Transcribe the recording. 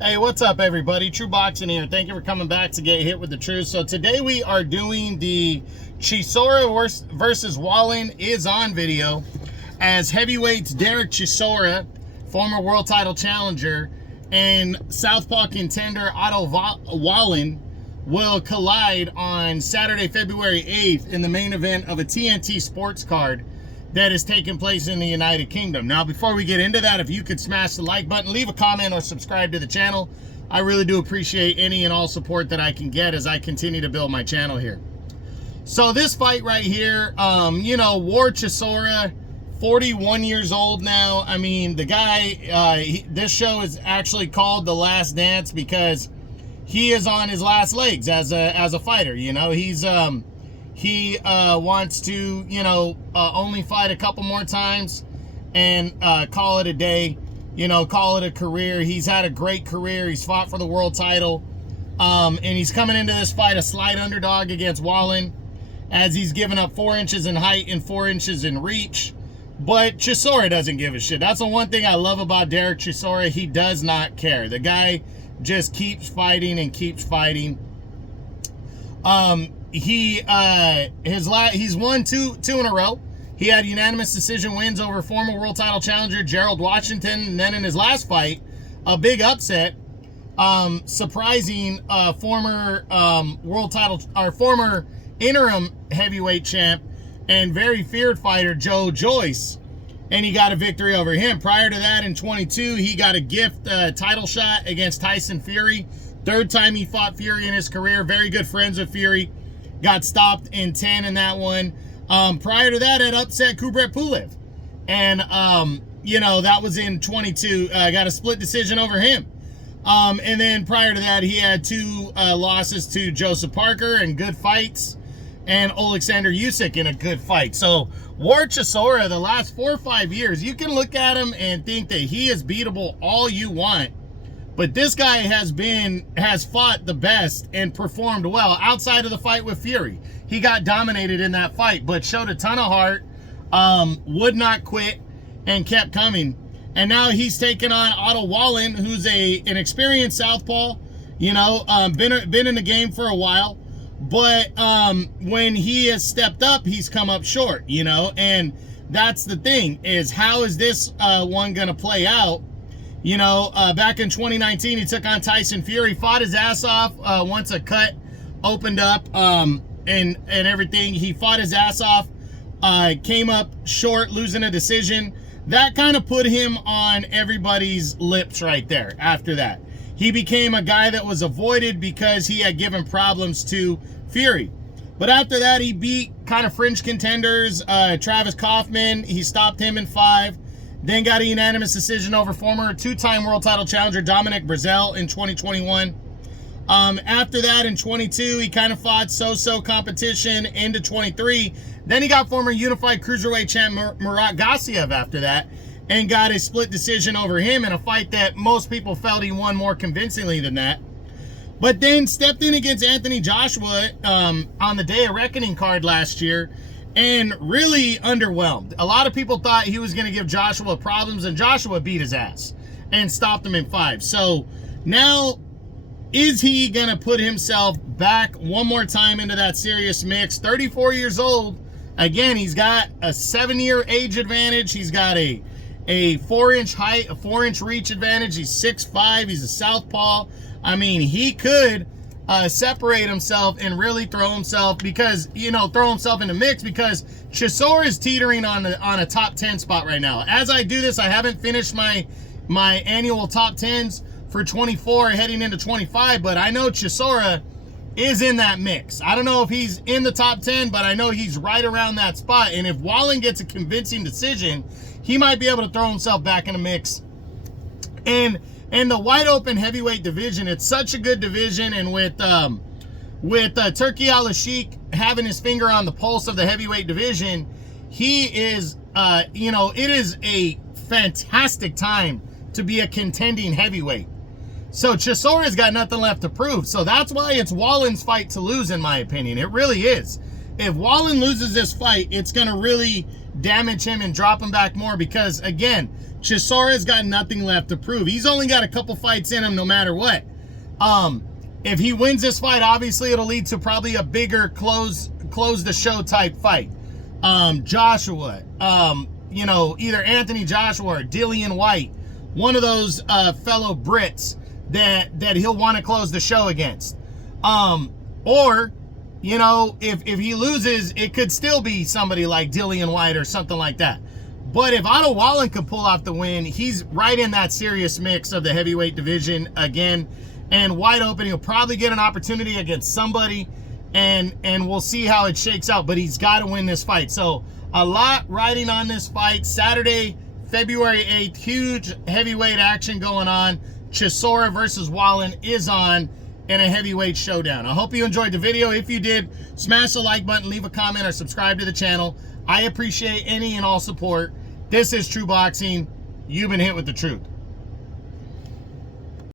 Hey, what's up, everybody? True Boxing here. Thank you for coming back to Get Hit with the Truth. So today we are doing the Chisora versus Wallin Is On video, as heavyweights Derek Chisora, former world title challenger, and southpaw contender Otto Wallin will collide on Saturday, February 8th in the main event of a TNT sports card that is taking place in the United Kingdom. Now, before we get into that, if you could smash the like button, leave a comment, or subscribe to the channel. I really do appreciate any and all support that I can get as I continue to build my channel here. So this fight right here, War Chisora, 41 years old now. I mean, the guy, this show is actually called The Last Dance because he is on his last legs as a fighter. You know, he wants to, only fight a couple more times and call it a day, call it a career. He's had a great career. He's fought for the world title. And he's coming into this fight a slight underdog against Wallin, as he's given up 4 inches in height and 4 inches in reach. But Chisora doesn't give a shit. That's the one thing I love about Derek Chisora. He does not care. The guy just keeps fighting and keeps fighting. He's won two in a row. He had unanimous decision wins over former world title challenger Gerald Washington, and then in his last fight, a big upset, surprising former former interim heavyweight champ and very feared fighter Joe Joyce, and he got a victory over him. Prior to that, in 22, he got a gift title shot against Tyson Fury. Third time he fought Fury in his career. Very good friends with Fury. Got stopped in 10 in that one. Prior to that, had upset Kubrat Pulev. And, that was in 22. Got a split decision over him. And then prior to that, he had 2 losses to Joseph Parker in good fights, and Alexander Usyk in a good fight. So War Chisora, the last 4 or 5 years, you can look at him and think that he is beatable all you want. But this guy has fought the best and performed well outside of the fight with Fury. He got dominated in that fight, but showed a ton of heart, would not quit, and kept coming. And now he's taken on Otto Wallin, who's an experienced southpaw, been in the game for a while. But when he has stepped up, he's come up short, and that's the thing, is how is this one going to play out? Back in 2019, he took on Tyson Fury, fought his ass off once a cut opened up and everything. He fought his ass off, came up short, losing a decision. That kind of put him on everybody's lips right there after that. He became a guy that was avoided because he had given problems to Fury. But after that, he beat kind of fringe contenders, Travis Kaufman. He stopped him in 5. Then got a unanimous decision over former 2-time world title challenger Dominic Breazeale in 2021. After that, in 22, he kind of fought so-so competition into 23. Then he got former unified cruiserweight champ Murat Gassiev after that, and got a split decision over him in a fight that most people felt he won more convincingly than that. But then stepped in against Anthony Joshua on the Day of Reckoning card last year, and really underwhelmed. A lot of people thought he was going to give Joshua problems, and Joshua beat his ass and stopped him in 5. So now, is he going to put himself back one more time into that serious mix? 34 years old. Again, he's got a 7-year age advantage. He's got a 4-inch height, a 4-inch reach advantage. He's 6'5". He's a southpaw. I mean, he could separate himself and really throw himself in the mix, because Chisora is teetering on a top 10 spot right now. As I do this, I haven't finished my annual top 10s for 24 heading into 25, but I know Chisora is in that mix. I don't know if he's in the top 10, but I know he's right around that spot. And if Wallin gets a convincing decision, he might be able to throw himself back in the mix. And the wide open heavyweight division, it's such a good division, and with Turki Al-Sheikh having his finger on the pulse of the heavyweight division, he is, it is a fantastic time to be a contending heavyweight. So Chisora's got nothing left to prove. So that's why it's Wallin's fight to lose, in my opinion. It really is. If Wallin loses this fight, it's going to really damage him and drop him back more, because, again, Chisora's got nothing left to prove. He's only got a couple fights in him no matter what. If he wins this fight, obviously it'll lead to probably a bigger close the show type fight. Joshua, you know, either Anthony Joshua or Dillian White, one of those fellow Brits that he'll want to close the show against. Or, you know, if he loses, it could still be somebody like Dillian White or something like that. But if Otto Wallin could pull off the win, he's right in that serious mix of the heavyweight division again, and wide open. He'll probably get an opportunity against somebody, and we'll see how it shakes out. But he's got to win this fight. So a lot riding on this fight. Saturday, February 8th, huge heavyweight action going on. Chisora versus Wallin is on in a heavyweight showdown. I hope you enjoyed the video. If you did, smash the like button, leave a comment, or subscribe to the channel. I appreciate any and all support. This is True Boxing. You've been hit with the truth.